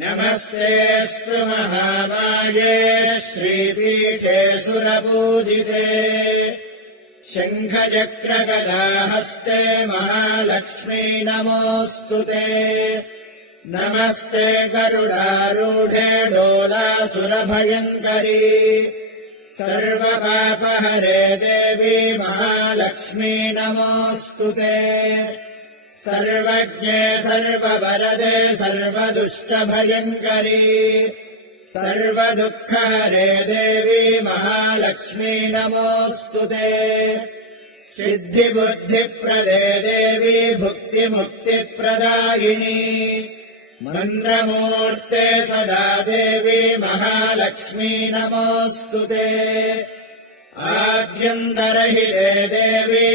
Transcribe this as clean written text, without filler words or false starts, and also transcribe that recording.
नमस्तेऽस्तु महामाये श्रीपीठे सुरपूजिते शङ्खचक्रगदाहस्ते महालक्ष्मी नमोऽस्तु ते। नमस्ते गरुडारूढे डोलासुरभयङ्करी सर्वपापहरे देवी महालक्ष्मी नमोऽस्तु ते। सर्वज्ञे सर्ववरदे सर्वदुष्टभयङ्करी सर्वदुःखहरे देवी महालक्ष्मी नमोऽस्तु ते। सिद्धिबुद्धिप्रदे देवी भुक्तिमुक्तिप्रदायिनी मन्द्रमूर्ते सदा देवी महालक्ष्मी नमोऽस्तु ते। आद्यन्तरहिते देवी